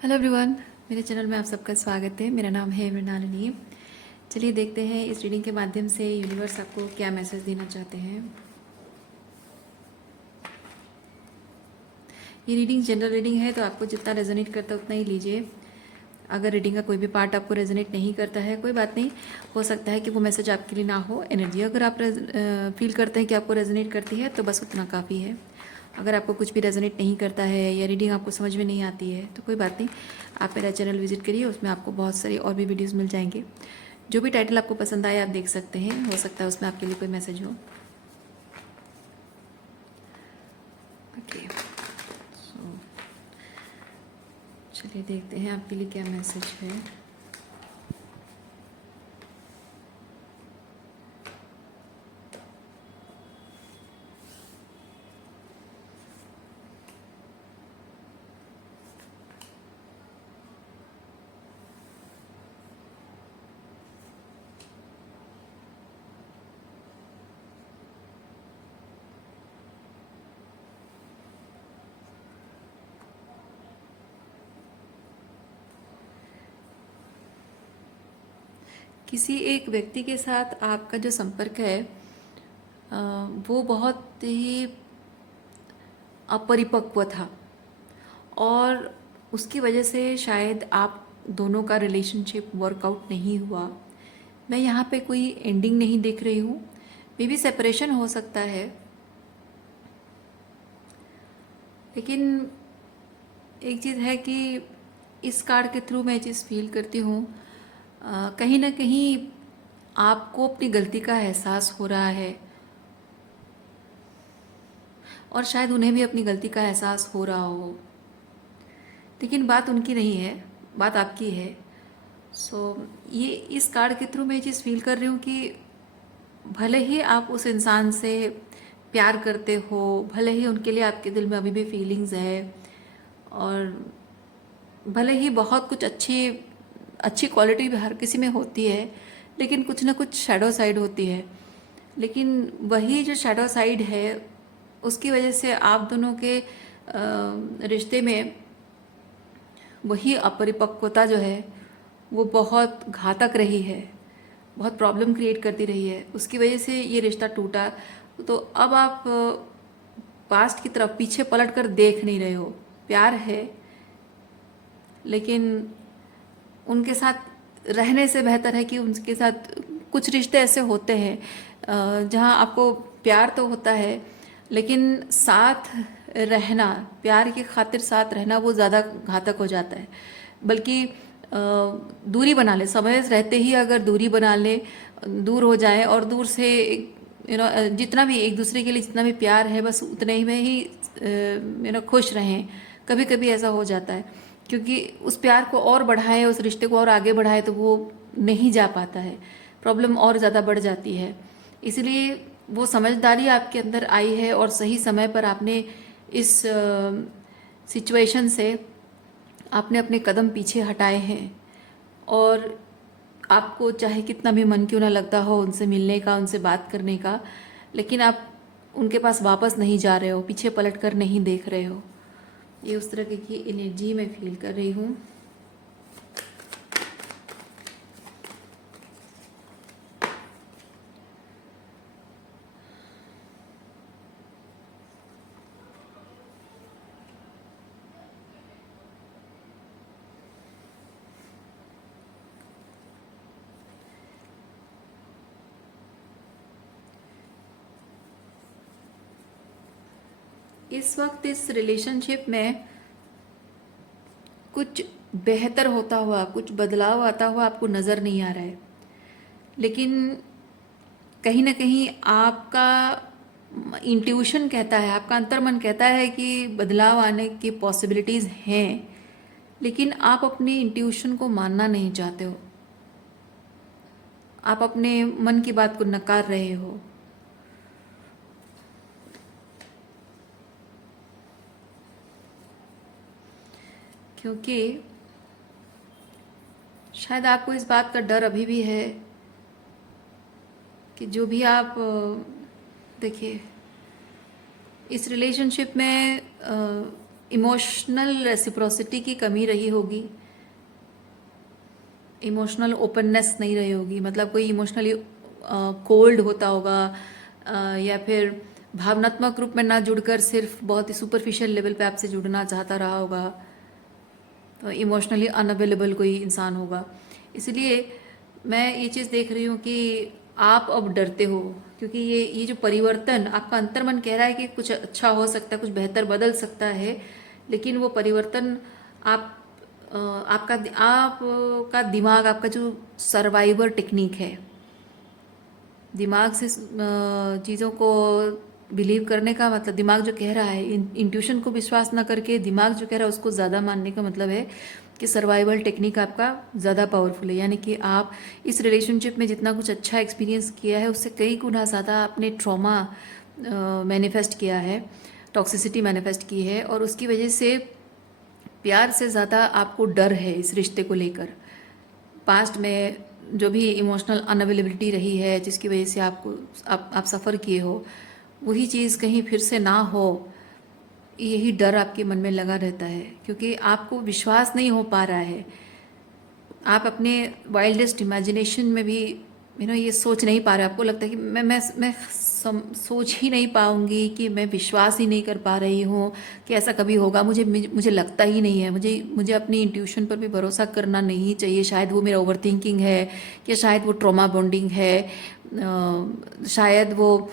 Hello everyone, मेरे channel में आप सबका स्वागत है। मेरा नाम है मृणालिनी। चलिए देखते हैं इस रीडिंग के माध्यम से यूनिवर्स आपको क्या मैसेज देना चाहते हैं। ये रीडिंग जनरल रीडिंग है, तो आपको जितना रेजोनेट करता है उतना ही लीजिए। अगर रीडिंग का कोई भी पार्ट आपको रेजोनेट नहीं करता है, कोई बात नहीं, हो सकता है कि वो मैसेज आपके लिए ना हो। एनर्जी अगर आप फील करते हैं कि आपको रेजोनेट करती है तो बस उतना काफ़ी है। अगर आपको कुछ भी रेजोनेट नहीं करता है या रीडिंग आपको समझ में नहीं आती है तो कोई बात नहीं, आप मेरा चैनल विजिट करिए, उसमें आपको बहुत सारी और भी वीडियोस मिल जाएंगे। जो भी टाइटल आपको पसंद आए आप देख सकते हैं, हो सकता है उसमें आपके लिए कोई मैसेज हो। ओके, सो चलिए देखते हैं आपके लिए क्या मैसेज है। किसी एक व्यक्ति के साथ आपका जो संपर्क है वो बहुत ही अपरिपक्व था और उसकी वजह से शायद आप दोनों का रिलेशनशिप वर्कआउट नहीं हुआ। मैं यहाँ पे कोई एंडिंग नहीं देख रही हूँ, मे बी सेपरेशन हो सकता है, लेकिन एक चीज़ है कि इस कार्ड के थ्रू मैं चीज़ फील करती हूँ, कहीं ना कहीं आपको अपनी गलती का एहसास हो रहा है और शायद उन्हें भी अपनी गलती का एहसास हो रहा हो, लेकिन बात उनकी नहीं है, बात आपकी है। ये इस कार्ड के थ्रू मैं ये चीज़ फील कर रही हूँ कि भले ही आप उस इंसान से प्यार करते हो, भले ही उनके लिए आपके दिल में अभी भी फीलिंग्स है, और भले ही बहुत कुछ अच्छी अच्छी क्वालिटी भी हर किसी में होती है, लेकिन कुछ ना कुछ शैडो साइड होती है। लेकिन वही जो शैडो साइड है उसकी वजह से आप दोनों के रिश्ते में वही अपरिपक्वता जो है वो बहुत घातक रही है, बहुत प्रॉब्लम क्रिएट करती रही है, उसकी वजह से ये रिश्ता टूटा। तो अब आप पास्ट की तरफ पीछे पलट कर देख नहीं रहे हो। प्यार है, लेकिन उनके साथ रहने से बेहतर है कि उनके साथ कुछ रिश्ते ऐसे होते हैं जहाँ आपको प्यार तो होता है, लेकिन साथ रहना, प्यार की खातिर साथ रहना वो ज़्यादा घातक हो जाता है। बल्कि दूरी बना ले, समय रहते ही अगर दूरी बना ले, दूर हो जाए और दूर से जितना भी एक दूसरे के लिए जितना भी प्यार है बस उतने ही में ही खुश रहें। कभी कभी ऐसा हो जाता है, क्योंकि उस प्यार को और बढ़ाए, उस रिश्ते को और आगे बढ़ाए तो वो नहीं जा पाता है, प्रॉब्लम और ज़्यादा बढ़ जाती है। इसलिए वो समझदारी आपके अंदर आई है और सही समय पर आपने इस सिचुएशन से आपने अपने कदम पीछे हटाए हैं। और आपको चाहे कितना भी मन क्यों ना लगता हो उनसे मिलने का, उनसे बात करने का, लेकिन आप उनके पास वापस नहीं जा रहे हो, पीछे पलट कर नहीं देख रहे हो। ये उस तरह की एनर्जी मैं फील कर रही हूँ। इस वक्त इस रिलेशनशिप में कुछ बेहतर होता हुआ, कुछ बदलाव आता हुआ आपको नज़र नहीं आ रहा है, लेकिन कहीं ना कहीं आपका इंट्यूशन कहता है, आपका अंतर्मन कहता है कि बदलाव आने की पॉसिबिलिटीज़ हैं, लेकिन आप अपनी इंट्यूशन को मानना नहीं चाहते हो, आप अपने मन की बात को नकार रहे हो। क्योंकि शायद आपको इस बात का डर अभी भी है कि जो भी आप देखिए, इस रिलेशनशिप में इमोशनल रेसिप्रोसिटी की कमी रही होगी, इमोशनल ओपननेस नहीं रही होगी, मतलब कोई इमोशनली कोल्ड होता होगा, या फिर भावनात्मक रूप में ना जुड़कर सिर्फ बहुत ही सुपरफिशियल लेवल पे आपसे जुड़ना चाहता रहा होगा, तो इमोशनली अनअवेलेबल कोई इंसान होगा। इसलिए मैं ये चीज़ देख रही हूँ कि आप अब डरते हो, क्योंकि ये जो परिवर्तन आपका अंतर्मन कह रहा है कि कुछ अच्छा हो सकता है, कुछ बेहतर बदल सकता है, लेकिन वो परिवर्तन आप आपका दिमाग, आपका जो सर्वाइवर टेक्निक है, दिमाग से चीज़ों को बिलीव करने का मतलब, दिमाग जो कह रहा है, इंट्यूशन को विश्वास ना करके दिमाग जो कह रहा है उसको ज़्यादा मानने का मतलब है कि सर्वाइवल टेक्निक आपका ज़्यादा पावरफुल है। यानी कि आप इस रिलेशनशिप में जितना कुछ अच्छा एक्सपीरियंस किया है उससे कई गुना ज़्यादा आपने ट्रॉमा मैनिफेस्ट किया है, टॉक्सिसिटी मैनिफेस्ट की है, और उसकी वजह से प्यार से ज़्यादा आपको डर है इस रिश्ते को लेकर। पास्ट में जो भी इमोशनल अनअवेलेबिलिटी रही है जिसकी वजह से आप सफ़र किए हो, वही चीज़ कहीं फिर से ना हो, यही डर आपके मन में लगा रहता है, क्योंकि आपको विश्वास नहीं हो पा रहा है। आप अपने वाइल्डेस्ट इमेजिनेशन में भी ये सोच नहीं पा रहे, आपको लगता है कि मैं सोच ही नहीं पाऊंगी, कि मैं विश्वास ही नहीं कर पा रही हूँ कि ऐसा कभी होगा, मुझे लगता ही नहीं है, मुझे अपनी इंट्यूशन पर भी भरोसा करना नहीं चाहिए। शायद वो मेरा ओवर थिंकिंग है, या शायद वो ट्रॉमा बॉन्डिंग है, शायद वो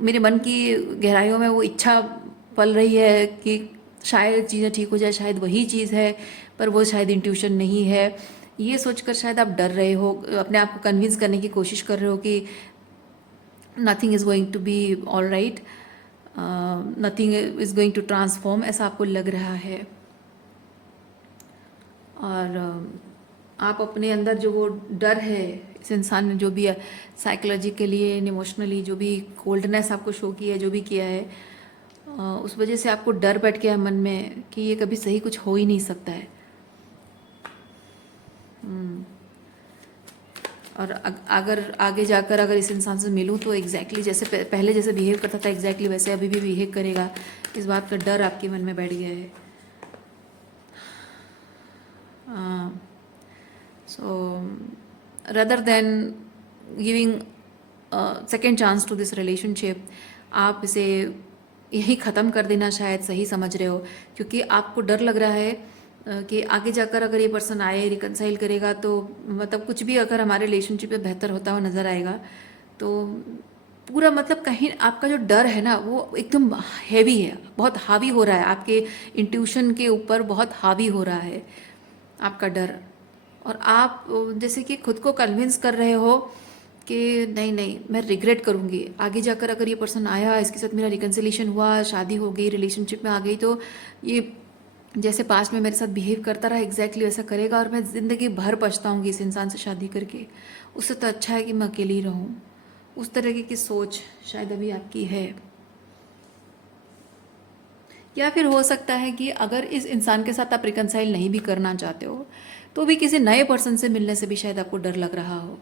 मेरे मन की गहराइयों में वो इच्छा पल रही है कि शायद चीज़ें ठीक हो जाए, शायद वही चीज़ है, पर वो शायद इंट्यूशन नहीं है। ये सोचकर शायद आप डर रहे हो, अपने आप को कन्विंस करने की कोशिश कर रहे हो कि nothing is going to be all right, nothing is going to transform, ऐसा आपको लग रहा है। और आप अपने अंदर जो वो डर है, इस इंसान ने जो भी साइकोलॉजिकली एंड इमोशनली जो भी कोल्डनेस आपको शो की है, जो भी किया है, उस वजह से आपको डर बैठ गया है मन में कि ये कभी सही कुछ हो ही नहीं सकता है। और अगर आगे जाकर अगर इस इंसान से मिलूं तो एग्जैक्टली जैसे पहले जैसे बिहेव करता था, एग्जैक्टली वैसे अभी भी बिहेव करेगा, इस बात का डर आपके मन में बैठ गया है। So rather than giving second chance to this relationship, आप इसे यही ख़त्म कर देना शायद सही समझ रहे हो, क्योंकि आपको डर लग रहा है कि आगे जाकर अगर ये पर्सन आए, रिकनसाइल करेगा, तो मतलब कुछ भी अगर हमारे रिलेशनशिप में बेहतर होता हुआ नज़र आएगा, तो पूरा मतलब कहीं आपका जो डर है ना वो एकदम हैवी है, बहुत हावी हो रहा है आपके इंट्यूशन के ऊपर, बहुत हावी हो रहा है आपका डर। और आप जैसे कि खुद को कन्विंस कर रहे हो कि नहीं नहीं, मैं रिग्रेट करूँगी आगे जाकर, अगर ये पर्सन आया, इसके साथ मेरा रिकन्सिलेशन हुआ, शादी हो गई, रिलेशनशिप में आ गई, तो ये जैसे पास्ट में मेरे साथ बिहेव करता रहा एग्जैक्टली वैसा करेगा, और मैं ज़िंदगी भर पछताऊँगी इस इंसान से शादी करके। उससे तो अच्छा है कि मैं अकेली रहूँ। उस तरह की सोच शायद अभी आपकी है। या फिर हो सकता है कि अगर इस इंसान के साथ आप रिकनसाइल नहीं भी करना चाहते हो, तो भी किसी नए पर्सन से मिलने से भी शायद आपको डर लग रहा हो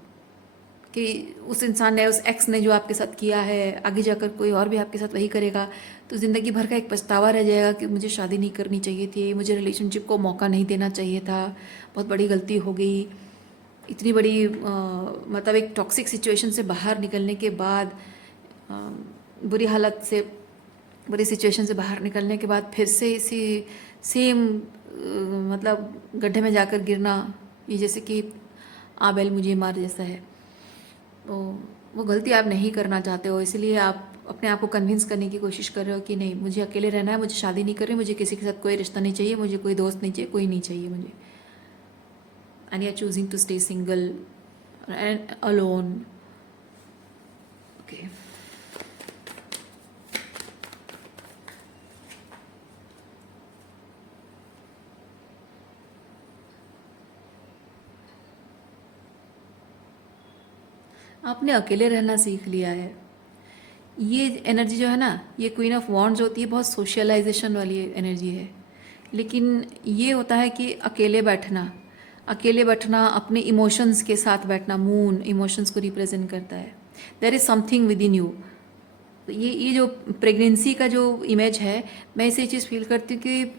कि उस इंसान ने, उस एक्स ने जो आपके साथ किया है, आगे जाकर कोई और भी आपके साथ वही करेगा, तो ज़िंदगी भर का एक पछतावा रह जाएगा कि मुझे शादी नहीं करनी चाहिए थी, मुझे रिलेशनशिप को मौका नहीं देना चाहिए था, बहुत बड़ी गलती हो गई। इतनी बड़ी मतलब एक टॉक्सिक सिचुएशन से बाहर निकलने के बाद, बुरी हालत से, बुरी सिचुएशन से बाहर निकलने के बाद फिर से इसी सेम मतलब गड्ढे में जाकर गिरना, ये जैसे कि आबेल मुझे मार जैसा है। तो वो गलती आप नहीं करना चाहते हो, इसलिए आप अपने आप को कन्विंस करने की कोशिश कर रहे हो कि नहीं, मुझे अकेले रहना है, मुझे शादी नहीं करनी, मुझे किसी के साथ कोई रिश्ता नहीं चाहिए, मुझे कोई दोस्त नहीं चाहिए, कोई नहीं चाहिए मुझे। And you are choosing to stay single and alone. Okay, आपने अकेले रहना सीख लिया है। ये एनर्जी जो है ना, ये क्वीन ऑफ वॉन्ड्स होती है, बहुत सोशलाइजेशन वाली एनर्जी है, लेकिन ये होता है कि अकेले बैठना, अकेले बैठना, अपने इमोशंस के साथ बैठना। मून इमोशंस को रिप्रेजेंट करता है। There is something within you तो ये जो प्रेगनेंसी का जो इमेज है, मैं इसे चीज़ फील करती हूँ कि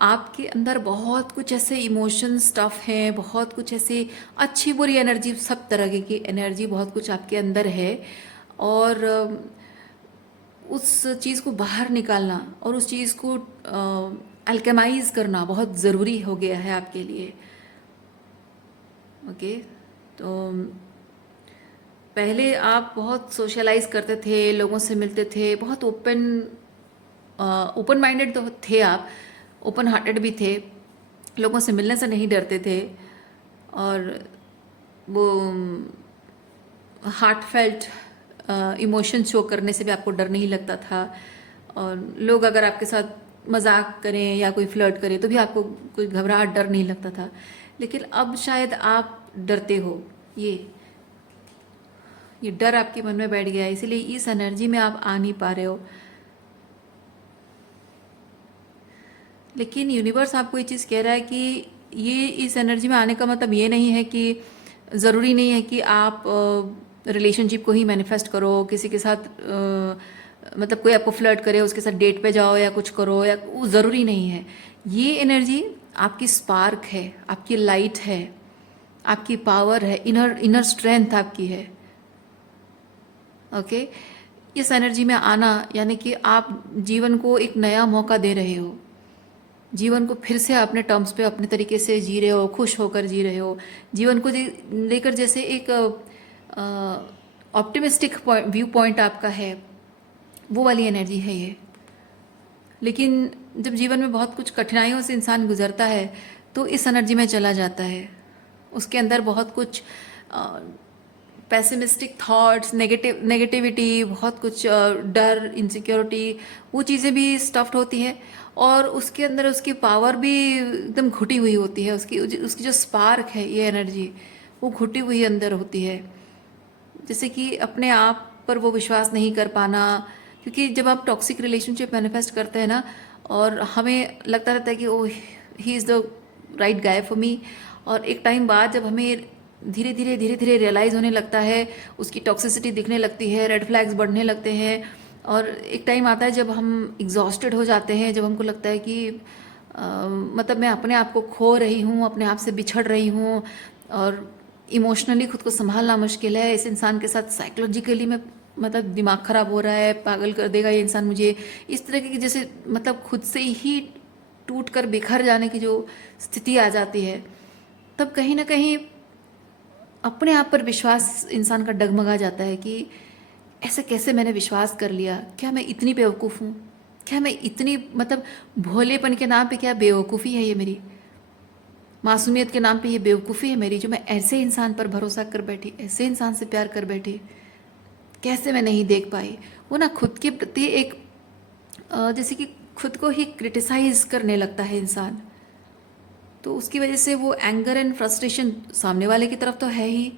आपके अंदर बहुत कुछ ऐसे इमोशन स्टफ है, बहुत कुछ ऐसे अच्छी बुरी एनर्जी, सब तरह की एनर्जी, बहुत कुछ आपके अंदर है। और उस चीज़ को बाहर निकालना और उस चीज़ को अल्केमाइज करना बहुत ज़रूरी हो गया है आपके लिए। ओके। तो पहले आप बहुत सोशलाइज करते थे, लोगों से मिलते थे, बहुत ओपन माइंडेड तो थे आप, ओपन हार्टेड भी थे, लोगों से मिलने से नहीं डरते थे, और वो हार्ट फेल्ट इमोशन शो करने से भी आपको डर नहीं लगता था। और लोग अगर आपके साथ मजाक करें या कोई फ्लर्ट करे तो भी आपको कोई घबराहट, डर नहीं लगता था। लेकिन अब शायद आप डरते हो, ये डर आपके मन में बैठ गया है, इसीलिए इस एनर्जी में आप आ नहीं पा रहे हो। लेकिन यूनिवर्स आपको ये चीज़ कह रहा है कि ये इस एनर्जी में आने का मतलब ये नहीं है कि ज़रूरी नहीं है कि आप रिलेशनशिप को ही मैनिफेस्ट करो, किसी के साथ मतलब कोई आपको फ्लर्ट करे उसके साथ डेट पे जाओ या कुछ करो, या वो ज़रूरी नहीं है। ये एनर्जी आपकी स्पार्क है, आपकी लाइट है, आपकी पावर है, इनर स्ट्रेंथ आपकी है। ओके। इस एनर्जी में आना यानी कि आप जीवन को एक नया मौका दे रहे हो, जीवन को फिर से अपने टर्म्स पे अपने तरीके से जी रहे हो, खुश होकर जी रहे हो, जीवन को लेकर जैसे एक ऑप्टिमिस्टिक व्यू पॉइंट आपका है, वो वाली एनर्जी है ये। लेकिन जब जीवन में बहुत कुछ कठिनाइयों से इंसान गुजरता है तो इस एनर्जी में चला जाता है, उसके अंदर बहुत कुछ पैसिमिस्टिक थॉट्स, नेगेटिविटी, बहुत कुछ डर, इनसिक्योरिटी, वो चीज़ें भी स्टफ्ड होती हैं, और उसके अंदर उसकी पावर भी एकदम घुटी हुई होती है, उसकी उसकी जो स्पार्क है, ये एनर्जी वो घुटी हुई अंदर होती है। जैसे कि अपने आप पर वो विश्वास नहीं कर पाना, क्योंकि जब आप टॉक्सिक रिलेशनशिप मैनिफेस्ट करते हैं ना, और हमें लगता रहता है कि oh he is the right guy for me, और एक टाइम बाद जब हमें धीरे धीरे रियलाइज़ होने लगता है, उसकी टॉक्सिसिटी दिखने लगती है, रेड फ्लैग्स बढ़ने लगते हैं, और एक टाइम आता है जब हम एग्जॉस्टेड हो जाते हैं, जब हमको लगता है कि मतलब मैं अपने आप को खो रही हूँ, अपने आप से बिछड़ रही हूँ, और इमोशनली खुद को संभालना मुश्किल है, इस इंसान के साथ साइकोलॉजिकली में मतलब दिमाग खराब हो रहा है, पागल कर देगा ये इंसान मुझे, इस तरह की जैसे मतलब खुद से ही टूट कर बिखर जाने की जो स्थिति आ जाती है, तब कहीं ना कहीं अपने आप पर विश्वास इंसान का डगमगा जाता है कि ऐसे कैसे मैंने विश्वास कर लिया, क्या मैं इतनी बेवकूफ़ हूँ, क्या मैं इतनी मतलब भोलेपन के नाम पे क्या बेवकूफ़ी है ये मेरी, मासूमियत के नाम पे ये बेवकूफ़ी है मेरी, जो मैं ऐसे इंसान पर भरोसा कर बैठी, ऐसे इंसान से प्यार कर बैठी, कैसे मैं नहीं देख पाई। वो ना खुद के प्रति एक जैसे कि खुद को ही क्रिटिसाइज करने लगता है इंसान, तो उसकी वजह से वो एंगर एंड फ्रस्ट्रेशन सामने वाले की तरफ तो है ही,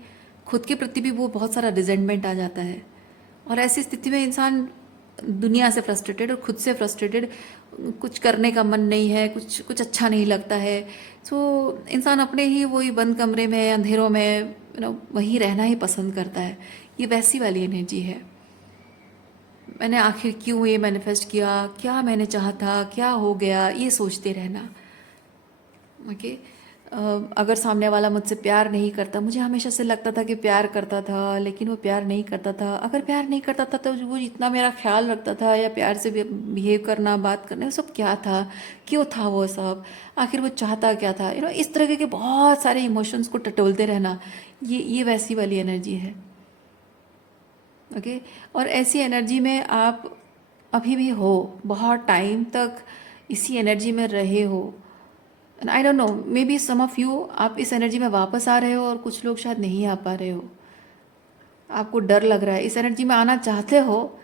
खुद के प्रति भी वो बहुत सारा रिजेंटमेंट आ जाता है, और ऐसी स्थिति में इंसान दुनिया से फ्रस्ट्रेटेड और खुद से फ्रस्ट्रेटेड, कुछ करने का मन नहीं है, कुछ कुछ अच्छा नहीं लगता है, तो इंसान अपने ही वही बंद कमरे में, अंधेरों में, वहीं रहना ही पसंद करता है। ये वैसी वाली एनर्जी है। मैंने आखिर क्यों ये मैनिफेस्ट किया, क्या मैंने चाहा था, क्या हो गया, ये सोचते रहना। ओके। अगर सामने वाला मुझसे प्यार नहीं करता, मुझे हमेशा से लगता था कि प्यार करता था, लेकिन वो प्यार नहीं करता था। अगर प्यार नहीं करता था तो वो इतना मेरा ख्याल रखता था, या प्यार से बिहेव करना, बात करना, वो सब क्या था, क्यों था वो सब, आखिर वो चाहता क्या था, इस तरह के बहुत सारे इमोशंस को टटोलते रहना, ये वैसी वाली एनर्जी है। ओके। और ऐसी एनर्जी में आप अभी भी हो, बहुत टाइम तक इसी एनर्जी में रहे हो। I don't know, maybe some of you आप इस एनर्जी में वापस आ रहे हो, और कुछ लोग शायद नहीं आ पा रहे हो, आपको डर लग रहा है, इस एनर्जी में आना चाहते हो,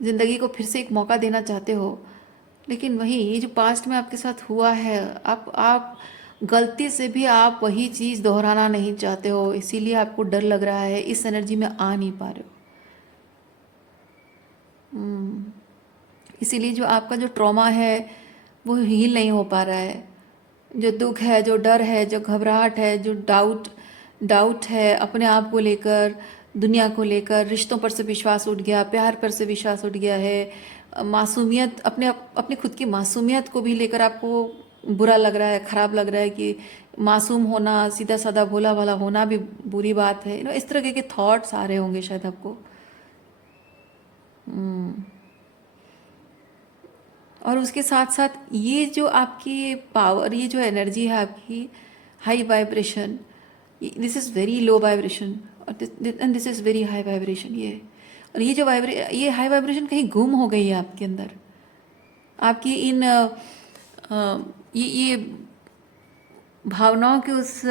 ज़िंदगी को फिर से एक मौका देना चाहते हो, लेकिन वही ये जो पास्ट में आपके साथ हुआ है, आप गलती से भी आप वही चीज़ दोहराना नहीं चाहते हो, इसीलिए आपको डर लग रहा है, इस एनर्जी में आ नहीं पा रहे हो। इसीलिए जो आपका जो ट्रॉमा है वो हील नहीं हो पा रहा है, जो दुख है, जो डर है, जो घबराहट है, जो डाउट डाउट है अपने आप को लेकर, दुनिया को लेकर, रिश्तों पर से विश्वास उठ गया, प्यार पर से विश्वास उठ गया है, मासूमियत, अपने खुद की मासूमियत को भी लेकर आपको बुरा लग रहा है, खराब लग रहा है कि मासूम होना, सीधा साधा भोला भाला होना भी बुरी बात है। इस तरह के थॉट्स आ रहे होंगे शायद आपको। हम्म। और उसके साथ साथ ये जो आपकी पावर, ये जो एनर्जी है आपकी, high vibration, this is very low vibration, और and this is very high vibration. और ये जो ये हाई वाइब्रेशन कहीं गुम हो गई है आपके अंदर। आपकी इन ये भावनाओं की उस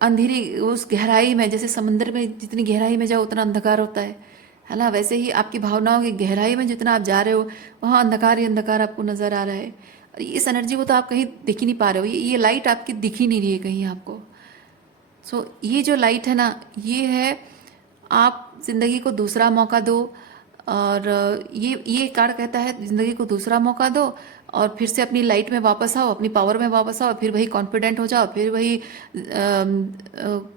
अंधेरी, उस गहराई में, जैसे समंदर में जितनी गहराई में जाओ उतना अंधकार होता है ना, वैसे ही आपकी भावनाओं की गहराई में जितना आप जा रहे हो वहाँ अंधकार ही अंधकार आपको नज़र आ रहा है। और इस एनर्जी को तो आप कहीं दिख ही नहीं पा रहे हो, ये लाइट आपकी दिख ही नहीं रही है कहीं आपको। सो ये जो लाइट है ना, ये है, आप ज़िंदगी को दूसरा मौका दो। और ये कार्ड कहता है ज़िंदगी को दूसरा मौका दो, और फिर से अपनी लाइट में वापस आओ, अपनी पावर में वापस आओ, फिर वही कॉन्फिडेंट हो जाओ, फिर वही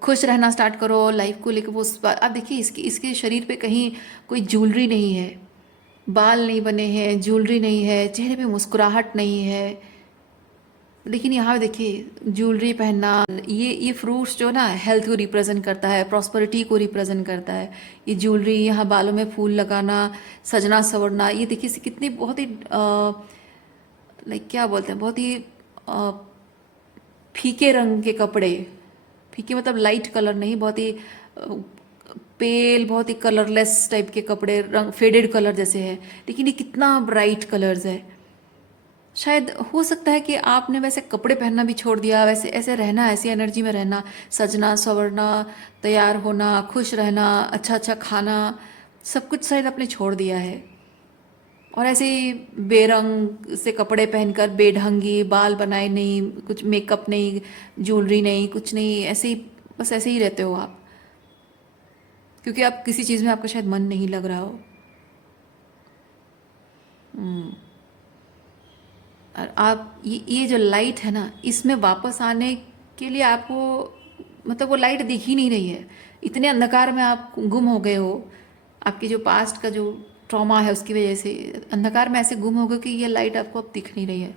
खुश रहना स्टार्ट करो लाइफ को लेकर। वो आप देखिए, इसके शरीर पे कहीं कोई ज्वेलरी नहीं है, बाल नहीं बने हैं, ज्वेलरी नहीं है, चेहरे पे मुस्कुराहट नहीं है। लेकिन यहाँ देखिए ज्वेलरी पहनना, ये फ्रूट्स जो ना हेल्थ को रिप्रेजेंट करता है, प्रॉस्पेरिटी को रिप्रेजेंट करता है। ये ज्वेलरी, यहाँ बालों में फूल लगाना, सजना संवरना, ये देखिए कितनी बहुत ही लाइक क्या बोलते हैं, बहुत ही अ, फीके रंग के कपड़े। फीके मतलब लाइट कलर नहीं, बहुत ही पेल, बहुत ही कलरलेस टाइप के कपड़े, रंग फेडेड कलर जैसे है, लेकिन ये कितना ब्राइट कलर्स है। शायद हो सकता है कि आपने वैसे कपड़े पहनना भी छोड़ दिया, वैसे ऐसे रहना, ऐसी एनर्जी में रहना, सजना संवरना, तैयार होना, खुश रहना, अच्छा अच्छा खाना, सब कुछ शायद आपने छोड़ दिया है। और ऐसे ही बेरंग से कपड़े पहनकर, बेढंगी, बाल बनाए नहीं, कुछ मेकअप नहीं, ज्वेलरी नहीं, कुछ नहीं, ऐसे ही बस ऐसे ही रहते हो आप, क्योंकि आप किसी चीज़ में आपका शायद मन नहीं लग रहा हो। हम्म। और आप ये जो लाइट है ना, इसमें वापस आने के लिए आपको, मतलब वो लाइट दिख ही नहीं रही है, इतने अंधकार में आप गुम हो गए हो। आपके जो पास्ट का जो ट्रॉमा है उसकी वजह से अंधकार में ऐसे गुम हो गए कि ये लाइट आपको अब दिख नहीं रही है।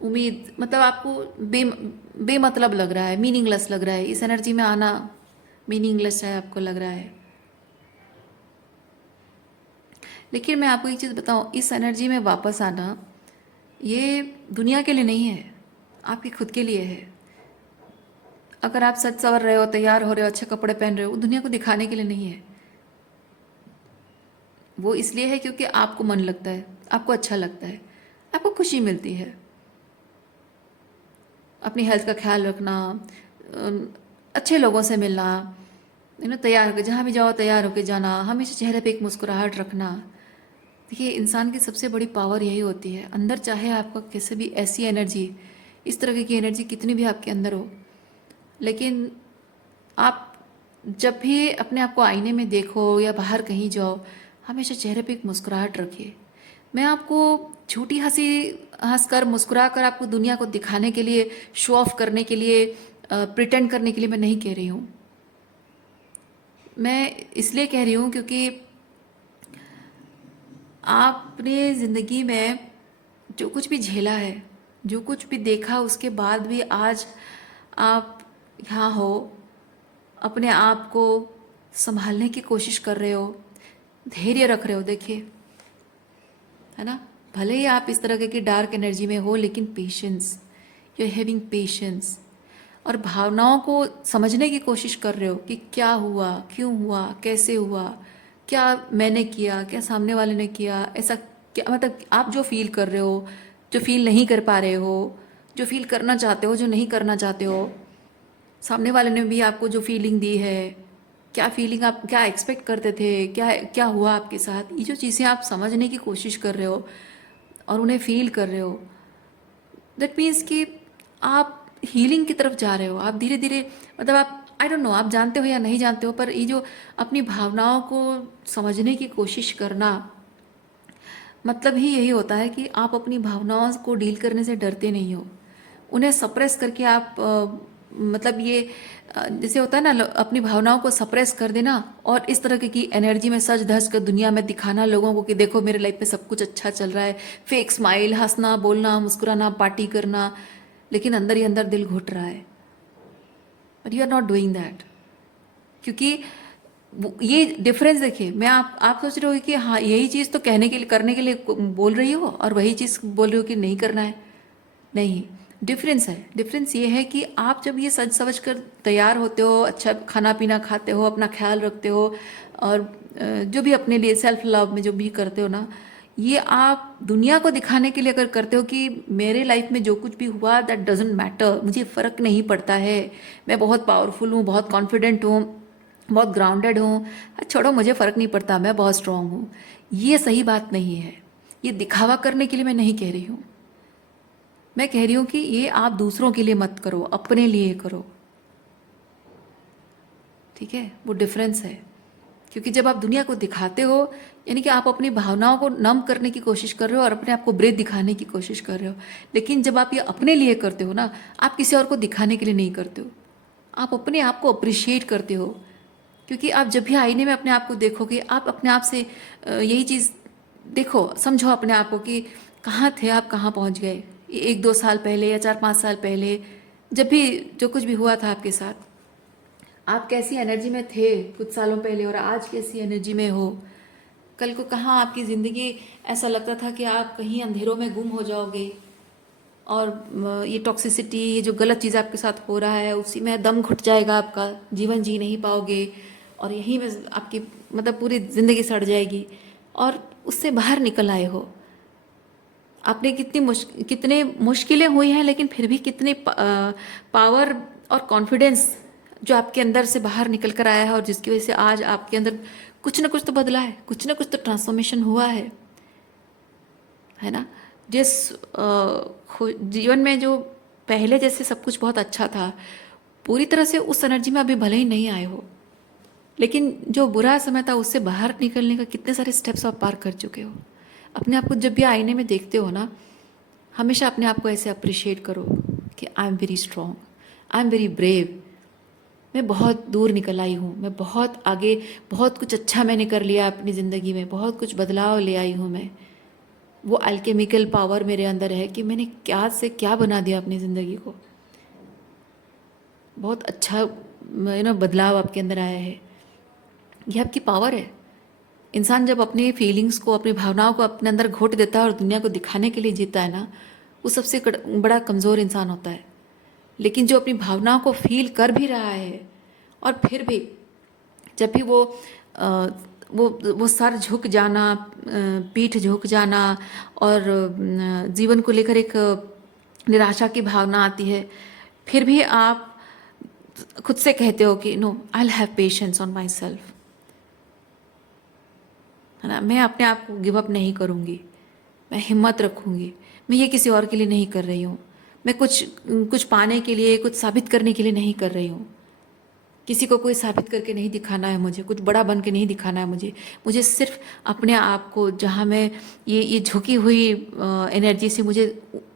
उम्मीद मतलब आपको बेमतलब लग रहा है, मीनिंगलेस लग रहा है, इस एनर्जी में आना मीनिंगलेस है आपको लग रहा है। लेकिन मैं आपको एक चीज़ बताऊं, इस एनर्जी में वापस आना ये दुनिया के लिए नहीं है, आपके खुद के लिए है। अगर आप सच सवर रहे हो, तैयार हो रहे हो, अच्छे कपड़े पहन रहे हो, वो दुनिया को दिखाने के लिए नहीं है। वो इसलिए है क्योंकि आपको मन लगता है, आपको अच्छा लगता है, आपको खुशी मिलती है। अपनी हेल्थ का ख्याल रखना, अच्छे लोगों से मिलना, तैयार होकर जहाँ भी जाओ तैयार होकर जाना, हमेशा चेहरे पे एक मुस्कुराहट रखना। देखिए इंसान की सबसे बड़ी पावर यही होती है, अंदर चाहे आपका कैसे भी ऐसी एनर्जी, इस तरह की एनर्जी कितनी भी आपके अंदर हो, लेकिन आप जब भी अपने आप को आईने में देखो या बाहर कहीं जाओ, हमेशा चेहरे पे एक मुस्कुराहट रखिए। मैं आपको झूठी हंसी हंसकर, मुस्कुरा कर आपको दुनिया को दिखाने के लिए, शो ऑफ करने के लिए, प्रिटेंड करने के लिए मैं नहीं कह रही हूँ। मैं इसलिए कह रही हूँ क्योंकि आपने ज़िंदगी में जो कुछ भी झेला है, जो कुछ भी देखा, उसके बाद भी आज आप यहाँ हो, अपने आप को संभालने की कोशिश कर रहे हो, धैर्य रख रहे हो। देखिए, है ना, भले ही आप इस तरह की डार्क एनर्जी में हो, लेकिन patience, you are having patience, और भावनाओं को समझने की कोशिश कर रहे हो कि क्या हुआ, क्यों हुआ, कैसे हुआ, क्या मैंने किया, क्या सामने वाले ने किया, ऐसा क्या, मतलब आप जो फील कर रहे हो, जो फील नहीं कर पा रहे हो, जो फील करना चाहते हो, जो नहीं करना चाहते हो, सामने वाले ने भी आपको जो फीलिंग दी है, क्या फीलिंग, आप क्या एक्सपेक्ट करते थे, क्या क्या हुआ आपके साथ, ये जो चीज़ें आप समझने की कोशिश कर रहे हो और उन्हें फील कर रहे हो, दैट मीन्स कि आप हीलिंग की तरफ जा रहे हो। आप धीरे धीरे, मतलब आप, आई डोंट नो आप जानते हो या नहीं जानते हो, पर ये जो अपनी भावनाओं को समझने की कोशिश करना, मतलब ही यही होता है कि आप अपनी भावनाओं को डील करने से डरते नहीं हो, उन्हें सप्रेस करके आप मतलब ये जैसे होता है ना, अपनी भावनाओं को सप्रेस कर देना और इस तरह की एनर्जी में सज धज कर दुनिया में दिखाना लोगों को कि देखो मेरे लाइफ में सब कुछ अच्छा चल रहा है, फेक स्माइल, हंसना बोलना मुस्कुराना पार्टी करना, लेकिन अंदर ही अंदर दिल घुट रहा है। But you are not doing that. क्योंकि ये डिफरेंस देखिए, मैं आप सोच रहे हो कि हाँ यही चीज़ तो कहने के लिए करने के लिए बोल रही हो और वही चीज़ बोल रही हो कि नहीं करना है। नहीं, डिफरेंस है। डिफरेंस ये है कि आप जब ये सज सवज कर तैयार होते हो, अच्छा खाना पीना खाते हो, अपना ख्याल रखते हो और जो भी अपने लिए सेल्फ लव में जो भी करते हो ना, ये आप दुनिया को दिखाने के लिए अगर करते हो कि मेरे लाइफ में जो कुछ भी हुआ दैट डजेंट मैटर, मुझे फ़र्क नहीं पड़ता है, मैं बहुत पावरफुल हूँ, बहुत कॉन्फिडेंट हूँ, बहुत ग्राउंडेड हूँ, छोड़ो मुझे फ़र्क नहीं पड़ता, मैं बहुत स्ट्रांग हूँ, ये सही बात नहीं है। ये दिखावा करने के लिए मैं नहीं कह रही हूँ। मैं कह रही हूँ कि ये आप दूसरों के लिए मत करो, अपने लिए करो। ठीक है, वो डिफरेंस है। क्योंकि जब आप दुनिया को दिखाते हो, यानी कि आप अपनी भावनाओं को नम करने की कोशिश कर रहे हो और अपने आप को ब्रेथ दिखाने की कोशिश कर रहे हो। लेकिन जब आप ये अपने लिए करते हो ना, आप किसी और को दिखाने के लिए नहीं करते हो, आप अपने आप को अप्रिशिएट करते हो। क्योंकि आप जब भी आईने में अपने आप को देखोगे, आप अपने आप से यही चीज़ देखो, समझो अपने आप को कि कहाँ थे आप, कहाँ पहुँच गए। 1-2 साल पहले या 4-5 साल पहले, जब भी जो कुछ भी हुआ था आपके साथ, आप कैसी एनर्जी में थे कुछ सालों पहले और आज कैसी एनर्जी में हो। कल को कहाँ आपकी ज़िंदगी ऐसा लगता था कि आप कहीं अंधेरों में गुम हो जाओगे और ये टॉक्सिसिटी, ये जो गलत चीज़ आपके साथ हो रहा है, उसी में दम घुट जाएगा आपका, जीवन जी नहीं पाओगे और यहीं में आपकी मतलब पूरी ज़िंदगी सड़ जाएगी। और उससे बाहर निकल आए हो। आपने कितने मुश्किलें हुई हैं, लेकिन फिर भी कितने पावर और कॉन्फिडेंस जो आपके अंदर से बाहर निकल कर आया है और जिसकी वजह से आज आपके अंदर कुछ ना कुछ तो बदला है, कुछ ना कुछ तो ट्रांसफॉर्मेशन हुआ है ना। जिस जीवन में जो पहले जैसे सब कुछ बहुत अच्छा था, पूरी तरह से उस एनर्जी में अभी भले ही नहीं आए हो, लेकिन जो बुरा समय था उससे बाहर निकलने का कितने सारे स्टेप्स आप पार कर चुके हो। अपने आप को जब भी आईने में देखते हो ना, हमेशा अपने आप को ऐसे अप्रिशिएट करो कि I am very strong, I am very brave, मैं बहुत दूर निकल आई हूँ, मैं बहुत आगे, बहुत कुछ अच्छा मैंने कर लिया अपनी ज़िंदगी में, बहुत कुछ बदलाव ले आई हूँ मैं। वो अल्केमिकल पावर मेरे अंदर है कि मैंने क्या से क्या बना दिया अपनी ज़िंदगी को। बहुत अच्छा बदलाव आपके अंदर आया है। ये आपकी पावर है। इंसान जब अपनी फीलिंग्स को, अपनी भावनाओं को अपने अंदर घोट देता है और दुनिया को दिखाने के लिए जीता है ना, वो सबसे बड़ा कमज़ोर इंसान होता है। लेकिन जो अपनी भावनाओं को फील कर भी रहा है और फिर भी जब भी अ, वो सर झुक जाना, पीठ झुक जाना और जीवन को लेकर एक निराशा की भावना आती है, फिर भी आप खुद से कहते हो कि no, I will have patience on myself, है ना। मैं अपने आप को गिव अप नहीं करूँगी, मैं हिम्मत रखूँगी, मैं ये किसी और के लिए नहीं कर रही हूँ, मैं कुछ कुछ पाने के लिए, कुछ साबित करने के लिए नहीं कर रही हूँ, किसी को कोई साबित करके नहीं दिखाना है मुझे, कुछ बड़ा बन के नहीं दिखाना है मुझे। मुझे सिर्फ अपने आप को, जहाँ मैं ये झुकी हुई एनर्जी से मुझे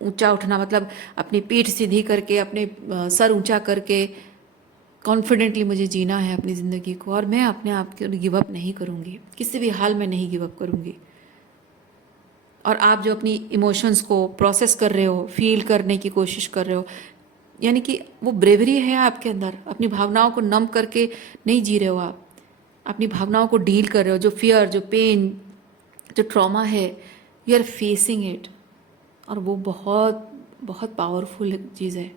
ऊंचा उठना, मतलब अपनी पीठ सीधी करके, अपने सर ऊंचा करके कॉन्फिडेंटली मुझे जीना है अपनी ज़िंदगी को। और मैं अपने आप को गिव अप नहीं करूँगी, किसी भी हाल में नहीं गिव अप करूँगी। और आप जो अपनी इमोशंस को प्रोसेस कर रहे हो, फील करने की कोशिश कर रहे हो, यानी कि वो ब्रेवरी है आपके अंदर। अपनी भावनाओं को नम करके नहीं जी रहे हो आप, अपनी भावनाओं को डील कर रहे हो। जो फियर, जो पेन, जो ट्रॉमा है, यू आर फेसिंग इट। और वो बहुत बहुत पावरफुल चीज़ है।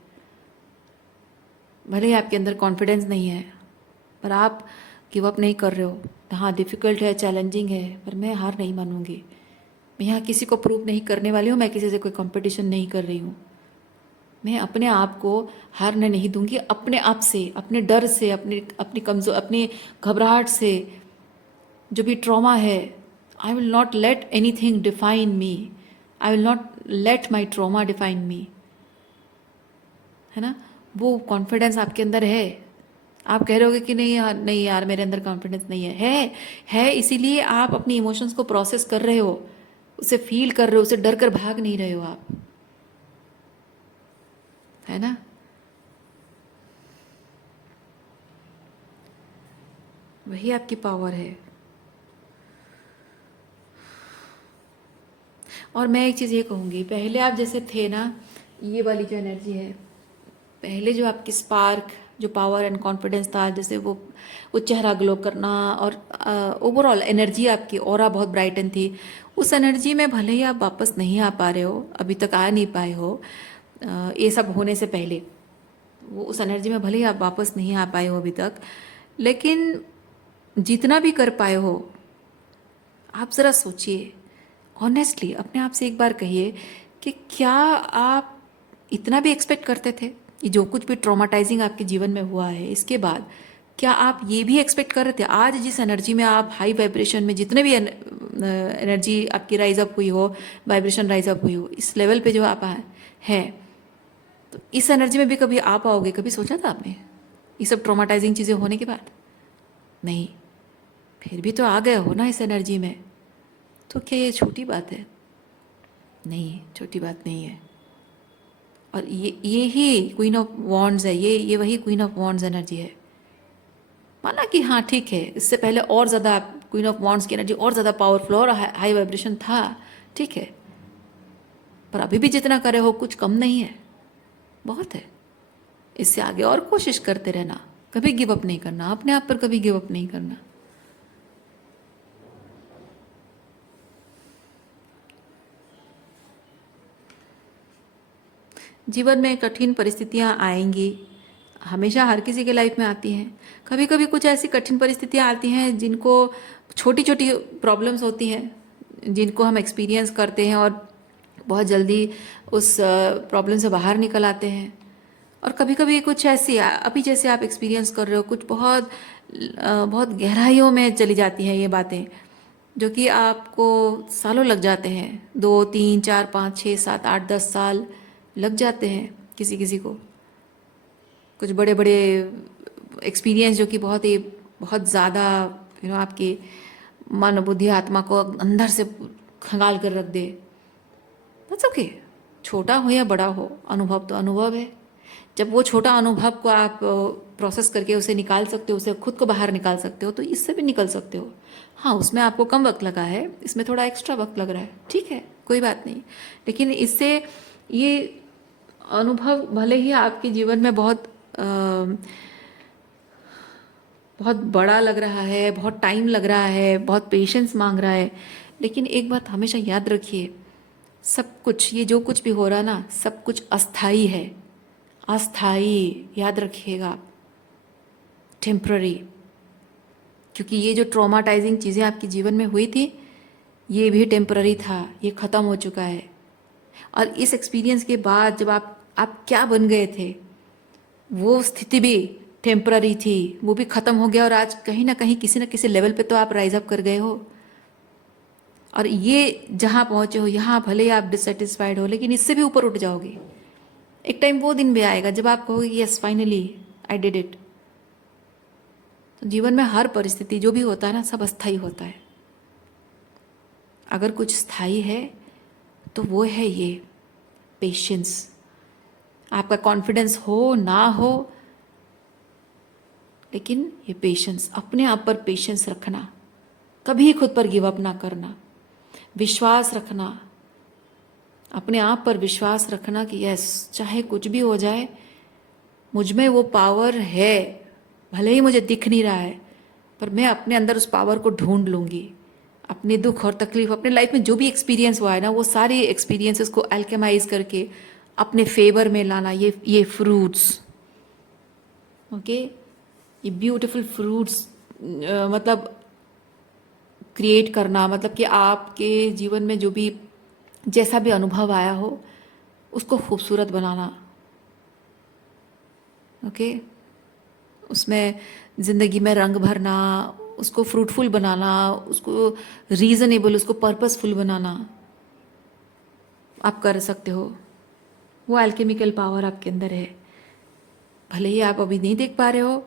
भले ही आपके अंदर कॉन्फिडेंस नहीं है, पर आप गिव अप नहीं कर रहे हो। हाँ, डिफ़िकल्ट है, चैलेंजिंग है, पर मैं हार नहीं मानूंगी। मैं यहाँ किसी को प्रूव नहीं करने वाली हूँ, मैं किसी से कोई कंपटीशन नहीं कर रही हूँ। मैं अपने आप को हारने नहीं दूंगी, अपने आप से, अपने डर से, अपनी कमजोर, अपनी घबराहट से, जो भी ट्रॉमा है, I will not let any thing define me, I will not let my trauma define मी, है ना। वो कॉन्फिडेंस आपके अंदर है। आप कह रहे होगे कि नहीं यार, नहीं यार मेरे अंदर कॉन्फिडेंस नहीं है इसीलिए आप अपनी इमोशंस को प्रोसेस कर रहे हो, उसे फील कर रहे हो, उसे डर कर भाग नहीं रहे हो आप, है ना। वही आपकी पावर है। और मैं एक चीज़ ये कहूँगी, पहले आप जैसे थे ना, ये वाली जो एनर्जी है, पहले जो आपकी स्पार्क, जो पावर एंड कॉन्फिडेंस था, जैसे वो चेहरा ग्लो करना और ओवरऑल एनर्जी आपकी ऑरा बहुत ब्राइटन थी, उस एनर्जी में भले ही आप वापस नहीं आ पा रहे हो, अभी तक आ नहीं पाए हो, ये सब होने से पहले वो उस एनर्जी में भले ही आप वापस नहीं आ पाए हो अभी तक, लेकिन जितना भी कर पाए हो, आप ज़रा सोचिए, ऑनेस्टली अपने आप से एक बार कहिए कि क्या आप इतना भी एक्सपेक्ट करते थे? ये जो कुछ भी ट्रॉमाटाइजिंग आपके जीवन में हुआ है, इसके बाद क्या आप ये भी एक्सपेक्ट कर रहे थे? आज जिस एनर्जी में आप, हाई वाइब्रेशन में, जितने भी एनर्जी आपकी राइज अप हुई हो, वाइब्रेशन राइज अप हुई हो, इस लेवल पे जो आप हैं, तो इस एनर्जी में भी कभी आ पाओगे? कभी सोचा था आपने ये सब ट्रॉमाटाइजिंग चीज़ें होने के बाद? नहीं। फिर भी तो आ गए हो ना इस एनर्जी में, तो क्या ये छोटी बात है? नहीं, छोटी बात नहीं है। और ये ही क्वीन ऑफ वॉन्ड्स है, ये वही क्वीन ऑफ वॉन्ड्स एनर्जी है। माना कि हाँ ठीक है, इससे पहले और ज़्यादा क्वीन ऑफ वॉन्ड्स की एनर्जी और ज़्यादा पावरफुल और हाई वाइब्रेशन था, ठीक है, पर अभी भी जितना करे हो कुछ कम नहीं है, बहुत है। इससे आगे और कोशिश करते रहना, कभी गिव अप नहीं करना, अपने आप पर कभी गिव अप नहीं करना। जीवन में कठिन परिस्थितियाँ आएंगी, हमेशा हर किसी के लाइफ में आती हैं। कभी कभी कुछ ऐसी कठिन परिस्थितियाँ आती हैं जिनको, छोटी छोटी प्रॉब्लम्स होती हैं जिनको हम एक्सपीरियंस करते हैं और बहुत जल्दी उस प्रॉब्लम से बाहर निकल आते हैं। और कभी कभी कुछ ऐसी, अभी जैसे आप एक्सपीरियंस कर रहे हो, कुछ बहुत गहराइयों में चली जाती हैं ये बातें, जो कि आपको सालों लग जाते हैं, 2 3 4 5 6 7 8 10 साल लग जाते हैं किसी किसी को। कुछ बड़े बड़े एक्सपीरियंस जो कि बहुत ज़्यादा आपके मन बुद्धि आत्मा को अंदर से खंगाल कर रख दे। दैट्स ओके, छोटा हो या बड़ा हो, अनुभव तो अनुभव है। जब वो छोटा अनुभव को आप प्रोसेस करके उसे निकाल सकते हो, उसे खुद को बाहर निकाल सकते हो, तो इससे भी निकल सकते हो। हाँ, उसमें आपको कम वक्त लगा है, इसमें थोड़ा एक्स्ट्रा वक्त लग रहा है, ठीक है, कोई बात नहीं। लेकिन इससे ये अनुभव भले ही आपके जीवन में बहुत बड़ा लग रहा है, बहुत टाइम लग रहा है, बहुत पेशेंस मांग रहा है, लेकिन एक बात हमेशा याद रखिए, सब कुछ, ये जो कुछ भी हो रहा ना, सब कुछ अस्थाई है, अस्थाई, याद रखिएगा, टेम्प्ररी। क्योंकि ये जो ट्रॉमाटाइजिंग चीज़ें आपके जीवन में हुई थी, ये भी टेम्प्ररी था, ये ख़त्म हो चुका है। और इस एक्सपीरियंस के बाद जब आप क्या बन गए थे, वो स्थिति भी टेम्पररी थी, वो भी ख़त्म हो गया, और आज कहीं ना कहीं किसी न किसी लेवल पे तो आप राइज अप कर गए हो, और ये जहाँ पहुँचे हो, यहाँ भले ही आप डिससेटिस्फाइड हो, लेकिन इससे भी ऊपर उठ जाओगे। एक टाइम वो दिन भी आएगा जब आप कहोगे yes finally I did it. तो जीवन में हर परिस्थिति जो भी होता है ना, सब अस्थाई होता है। अगर कुछ स्थायी है तो वो है ये पेशेंस। आपका कॉन्फिडेंस हो ना हो, लेकिन ये पेशेंस, अपने आप पर पेशेंस रखना, कभी खुद पर गिव अप ना करना, विश्वास रखना, अपने आप पर विश्वास रखना कि यस, चाहे कुछ भी हो जाए, मुझ में वो पावर है, भले ही मुझे दिख नहीं रहा है, पर मैं अपने अंदर उस पावर को ढूंढ लूँगी। अपने दुख और तकलीफ, अपने लाइफ में जो भी एक्सपीरियंस हुआ है ना, वो सारे एक्सपीरियंसेस को अल्केमाइज करके अपने फेवर में लाना, ये फ्रूट्स, ओके, ये ब्यूटीफुल फ्रूट्स मतलब क्रिएट करना, मतलब कि आपके जीवन में जो भी जैसा भी अनुभव आया हो उसको खूबसूरत बनाना, ओके, उसमें ज़िंदगी में रंग भरना, उसको फ्रूटफुल बनाना, उसको रीज़नेबल, उसको पर्पसफुल बनाना आप कर सकते हो। वो अल्केमिकल पावर आपके अंदर है। भले ही आप अभी नहीं देख पा रहे हो,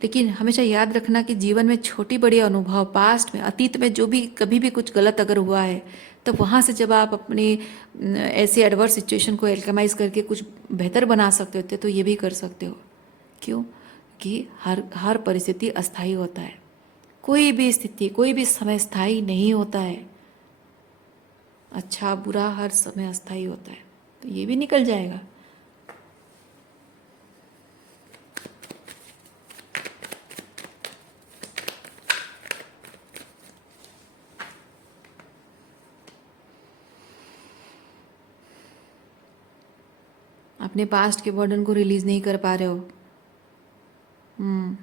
लेकिन हमेशा याद रखना कि जीवन में छोटी बड़ी अनुभव, पास्ट में, अतीत में जो भी कभी भी कुछ गलत अगर हुआ है, तो वहाँ से जब आप अपने ऐसे एडवर्स सिचुएशन को एल्केमाइज करके कुछ बेहतर बना सकते होते, तो ये भी कर सकते हो। क्यों? कि हर परिस्थिति अस्थायी होता है। कोई भी स्थिति, कोई भी समय स्थायी नहीं होता है। अच्छा बुरा हर समय अस्थायी होता है, तो ये भी निकल जाएगा। अपने पास्ट के बर्डन को रिलीज नहीं कर पा रहे हो। हम्म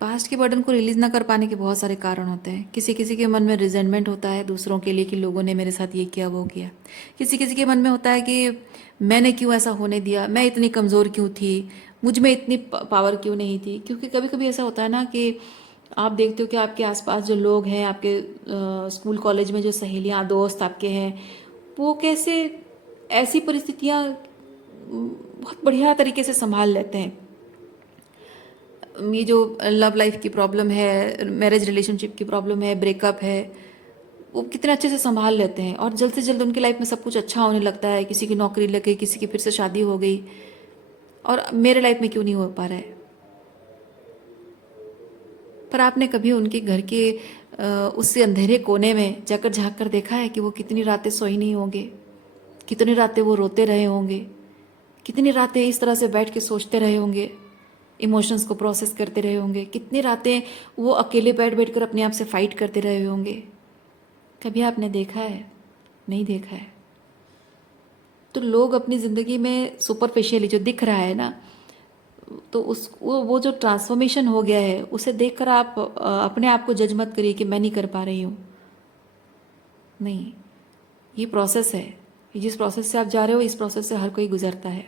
पास्ट के बर्डन को रिलीज ना कर पाने के बहुत सारे कारण होते हैं। किसी किसी के मन में रिजेंटमेंट होता है दूसरों के लिए कि लोगों ने मेरे साथ ये किया वो किया। किसी किसी के मन में होता है कि मैंने क्यों ऐसा होने दिया, मैं इतनी कमज़ोर क्यों थी, मुझ में इतनी पावर क्यों नहीं थी। क्योंकि कभी कभी ऐसा होता है ना कि आप देखते हो कि आपके आसपास जो लोग हैं, आपके स्कूल कॉलेज में जो सहेलियाँ दोस्त आपके हैं, वो कैसे ऐसी परिस्थितियाँ बहुत बढ़िया तरीके से संभाल लेते हैं। ये जो लव लाइफ की प्रॉब्लम है, मैरिज रिलेशनशिप की प्रॉब्लम है, ब्रेकअप है, वो कितने अच्छे से संभाल लेते हैं और जल्द से जल्द उनकी लाइफ में सब कुछ अच्छा होने लगता है। किसी की नौकरी लग गई, किसी की फिर से शादी हो गई, और मेरे लाइफ में क्यों नहीं हो पा रहा है। पर आपने कभी उनके घर के उससे अंधेरे कोने में जाकर झांक कर देखा है कि वो कितनी रातें सोई नहीं होंगे, कितनी रातें वो रोते रहे होंगे, कितनी रातें इस तरह से बैठ के सोचते रहे होंगे, इमोशंस को प्रोसेस करते रहे होंगे, कितनी रातें वो अकेले बैठ बैठ कर अपने आप से फाइट करते रहे होंगे। कभी आपने देखा है? नहीं देखा है। तो लोग अपनी ज़िंदगी में सुपरफिशियली जो दिख रहा है ना, तो उस वो जो ट्रांसफॉर्मेशन हो गया है उसे देखकर आप अपने आप को जज मत करिए कि मैं नहीं कर पा रही हूँ। नहीं, ये प्रोसेस है। ये जिस प्रोसेस से आप जा रहे हो, इस प्रोसेस से हर कोई गुजरता है।